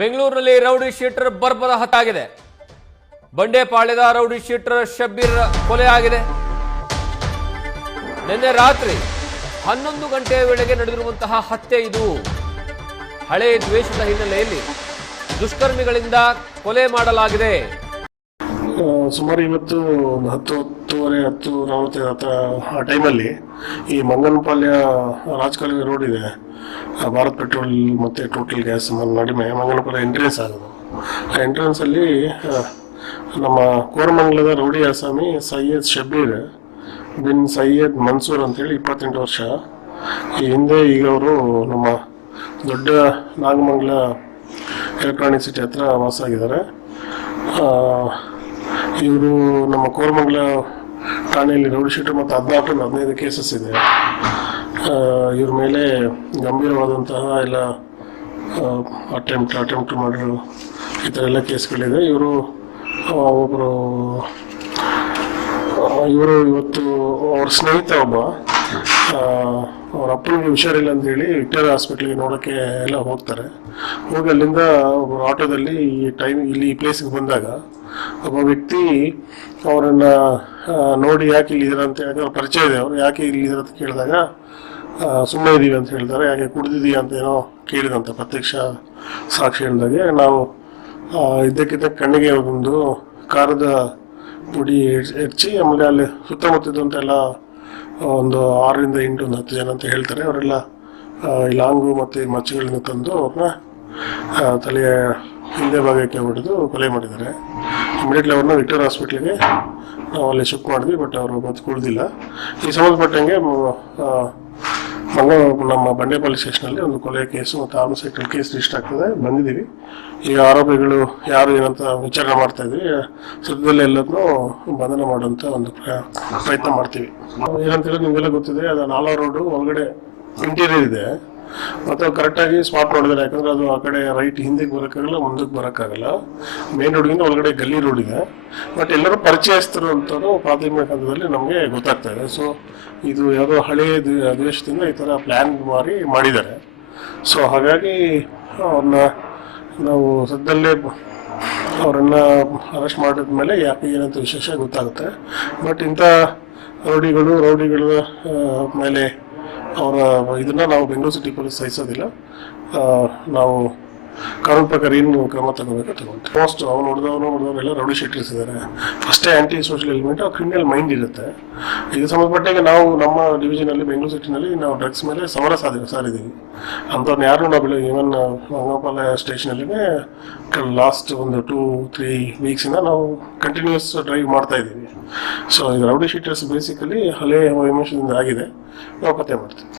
ಬೆಂಗಳೂರಿನಲ್ಲಿ rowdy sheeter ಬರ್ಬರ ಹತ್ಯಾಗಿದೆ. ಬಂಡೆಪಾಳ್ಯದ ರೌಡಿ ಶೀಟರ್ ಶಬ್ಬೀರ್ ಕೊಲೆ ಆಗಿದೆ. ನಿನ್ನೆ ರಾತ್ರಿ 11 ಗಂಟೆಯ ವೇಳೆಗೆ ನಡೆದಿರುವಂತಹ ಹತ್ಯೆ ಇದು. ಹಳೆ ದ್ವೇಷದ ಹಿನ್ನೆಲೆಯಲ್ಲಿ ದುಷ್ಕರ್ಮಿಗಳಿಂದ ಕೊಲೆ ಮಾಡಲಾಗಿದೆ. ಸುಮಾರು ಇವತ್ತು 10:40 ಆ ಟೈಮಲ್ಲಿ ಈ ಮಂಗನಪಾಳ್ಯ ರಾಜಕಾಲುವೆ ರೋಡ್ ಇದೆ, ಭಾರತ್ ಪೆಟ್ರೋಲ್ ಮತ್ತು ಟೋಟಲ್ ಗ್ಯಾಸ್ ನಡುವೆ ಮಂಗನಪಾಳ್ಯ ಎಂಟ್ರೆನ್ಸ್ ಆಗೋದು. ಆ ಎಂಟ್ರೆನ್ಸಲ್ಲಿ ನಮ್ಮ ಕೋರಮಂಗಲದ ರೌಡಿ ಆಸಾಮಿ ಸೈಯದ್ ಶಬೀರ್ ಬಿನ್ ಸೈಯದ್ ಮನ್ಸೂರ್ ಅಂತೇಳಿ 28 ವರ್ಷ. ಈ ಹಿಂದೆ ಈಗ ಅವರು ನಮ್ಮ ದೊಡ್ಡ ನಾಗಮಂಗಲ ಎಲೆಕ್ಟ್ರಾನಿಕ್ ಸಿಟಿ ಹತ್ರ ವಾಸ ಆಗಿದ್ದಾರೆ. ಇವರು ನಮ್ಮ ಕೋರಮಂಗಲ ಠಾಣೆಯಲ್ಲಿ ರೌಡಿ ಶೀಟರ್ ಮತ್ತು 14-15 ಕೇಸಸ್ ಇದೆ. ಇವ್ರ ಮೇಲೆ ಗಂಭೀರವಾದಂತಹ ಎಲ್ಲ ಅಟೆಂಪ್ಟ್ ಮಾಡಿರೋ ಈ ಥರ ಎಲ್ಲ ಕೇಸ್ಗಳಿದೆ. ಇವರು ಇವತ್ತು ಅವ್ರ ಸ್ನೇಹಿತ ಒಬ್ಬ ಅವ್ರ ಅಪ್ಪನಿಗೆ ಹುಷಾರಿಲ್ಲ ಅಂತೇಳಿ ವಿಕ್ಟೋರಿಯಾ ಹಾಸ್ಪಿಟ್ಲಿಗೆ ನೋಡೋಕ್ಕೆ ಎಲ್ಲ ಹೋಗ್ತಾರೆ. ಹೋಗಿ ಅಲ್ಲಿಂದ ಒಬ್ಬರು ಆಟೋದಲ್ಲಿ ಇಲ್ಲಿ ಈ ಪ್ಲೇಸ್ಗೆ ಬಂದಾಗ ಒಬ್ಬ ವ್ಯಕ್ತಿ ಅವರನ್ನು ನೋಡಿ ಯಾಕೆ ಇಲ್ಲಿದ್ದೀರ ಅಂತ ಹೇಳಿದ್ರೆ, ಅವ್ರ ಪರಿಚಯ ಇದೆ, ಅವರು ಯಾಕೆ ಇಲ್ಲಿದ್ದೀರ ಅಂತ ಕೇಳಿದಾಗ ಸುಮ್ಮನೆ ಇದ್ದೀವಿ ಅಂತ ಹೇಳ್ತಾರೆ. ಯಾಕೆ ಕುಡಿದಿದ್ದೀಯ ಅಂತ ಏನೋ ಕೇಳಿದಂತ ಪ್ರತ್ಯಕ್ಷ ಸಾಕ್ಷಿ ಹೇಳಿದಾಗೆ ನಾವು ಇದ್ದಕ್ಕಿದ್ದ ಕಣ್ಣಿಗೆ ಒಂದು ಖಾರದ ಪುಡಿ ಹೆಚ್ಚಿ ಆಮೇಲೆ ಅಲ್ಲಿ ಸುತ್ತಮುತ್ತಿದ್ದಂತೆಲ್ಲ ಒಂದು 6-8-10 ಜನ ಅಂತ ಹೇಳ್ತಾರೆ. ಅವರೆಲ್ಲ ಈ ಲಾಂಗು ಮತ್ತು ಮಚ್ಚುಗಳಿಂದ ತಂದು ಅವ್ರನ್ನ ತಲೆಯ ಹಿಂದೆ ಭಾಗಕ್ಕೆ ಹೊಡೆದು ಕೊಲೆ ಮಾಡಿದ್ದಾರೆ. ಇಮಿಡಿಯೇಟ್ಲಿ ಅವ್ರನ್ನ ವಿಕ್ಟೋರಿಯಾ ಹಾಸ್ಪಿಟ್ಲಿಗೆ ನಾವು ಅಲ್ಲಿ ಶಿಫ್ಟ್ ಮಾಡಿದ್ವಿ, ಬಟ್ ಅವರು ಬದುಕುಳಿದಿಲ್ಲ. ಈ ಸಂಬಂಧಪಟ್ಟಂಗೆ ನಮ್ಮ ಬಂಡೆಪಾಳ್ಯ ಸ್ಟೇಷನಲ್ಲಿ ಒಂದು ಕೊಲೆ ಕೇಸು ಮತ್ತು ಆರ್ಮಸೈಕಲ್ ಕೇಸ್ ರಿಜಿಸ್ಟರ್ ಆಗ್ತದೆ, ಬಂದಿದ್ದೀವಿ. ಈಗ ಆರೋಪಿಗಳು ಯಾರು ಏನಂತ ವಿಚಾರಣೆ ಮಾಡ್ತಾ ಇದ್ವಿ. ಸದ್ಯದಲ್ಲೇ ಎಲ್ಲದನ್ನೂ ಬಂಧನ ಮಾಡುವಂಥ ಒಂದು ಪ್ರಯತ್ನ ಮಾಡ್ತೀವಿ. ಏನಂತೇಳಿ ನಿಮಗೆಲ್ಲ ಗೊತ್ತಿದೆ, ಅದು ನಾಲಾ ರೋಡು ಒಳಗಡೆ ಇಂಟೀರಿಯರ್ ಇದೆ ಮತ್ತು ಕರೆಕ್ಟಾಗಿ ಸ್ಪಾಟ್ ನೋಡಿದ್ದಾರೆ. ಯಾಕಂದರೆ ಅದು ಆ ಕಡೆ ರೈಟ್ ಹಿಂದಕ್ಕೆ ಬರೋಕ್ಕಾಗಲ್ಲ, ಮುಂದಕ್ಕೆ ಬರೋಕ್ಕಾಗಲ್ಲ. ಮೇನ್ ರೋಡ್ಗಿಂತ ಒಳಗಡೆ ಗಲ್ಲಿ ರೋಡ್ ಇದೆ. ಬಟ್ ಎಲ್ಲರೂ ಪರಿಚಯಸ್ಥರು ಅಂತಲೂ ಪ್ರಾಥಮಿಕ ಹಂತದಲ್ಲಿ ನಮಗೆ ಗೊತ್ತಾಗ್ತಾ ಇದೆ. ಸೊ ಇದು ಯಾವುದೋ ಹಳೆಯ ದ್ವೇಷದಿಂದ ಈ ಥರ ಪ್ಲ್ಯಾನ್ ಮಾಡಿದ್ದಾರೆ. ಸೊ ಹಾಗಾಗಿ ಅವ್ರನ್ನ ನಾವು ಸದ್ಯದಲ್ಲೇ ಅವರನ್ನು ಅರೆಸ್ಟ್ ಮಾಡಿದ ಮೇಲೆ ಯಾಕೆ ಏನಂತ ವಿಶೇಷ ಗೊತ್ತಾಗುತ್ತೆ. ಬಟ್ ಇಂಥ ರೌಡಿಗಳ ಮೇಲೆ ಅವರ ಇದನ್ನು ನಾವು ಬೆಂಗಳೂರು ಸಿಟಿ ಪೊಲೀಸ್ ಸಹಿಸೋದಿಲ್ಲ. ನಾವು ಕಾನೂನು ಪ್ರಕಾರ ಏನು ಕ್ರಮ ತಗೋಂತೀವಿ. ಮೋಸ್ಟ್ ಅವ್ನು ನೋಡಿದವರೆಲ್ಲ ರೌಡಿ ಶೀಟರ್ಸ್ ಇದ್ದಾರೆ. ಫಸ್ಟೇ anti social element, criminal mind ಇರುತ್ತೆ. ಇದು ಸಂಬಂಧಪಟ್ಟಾಗ ನಾವು ನಮ್ಮ ಡಿವಿಷನಲ್ಲಿ ಬೆಂಗಳೂರು ಸಿಟಿನಲ್ಲಿ ನಾವು ಡ್ರಗ್ಸ್ ಮೇಲೆ ಸಮರ ಸಾರಿದ್ದೀವಿ. ಅಂಥವ್ರನ್ನ ಯಾರು ನಾವು ಈವನ್ ಮಂಗನಪಾಳ್ಯ ಸ್ಟೇಷನಲ್ಲಿನೇ ಲಾಸ್ಟ್ ಒಂದು 2-3 ವೀಕ್ಸಿಂದ ನಾವು ಕಂಟಿನ್ಯೂಸ್ ಡ್ರೈವ್ ಮಾಡ್ತಾ ಇದ್ದೀವಿ. ಸೊ ಇದು ರೌಡಿ ಶೀಟರ್ಸ್ ಬೇಸಿಕಲಿ ಹಳೆಯ ವೈಮನಸ್ಯದಿಂದ ಆಗಿದೆ, ನಾವು ಪತ್ತೆ ಮಾಡ್ತೀವಿ.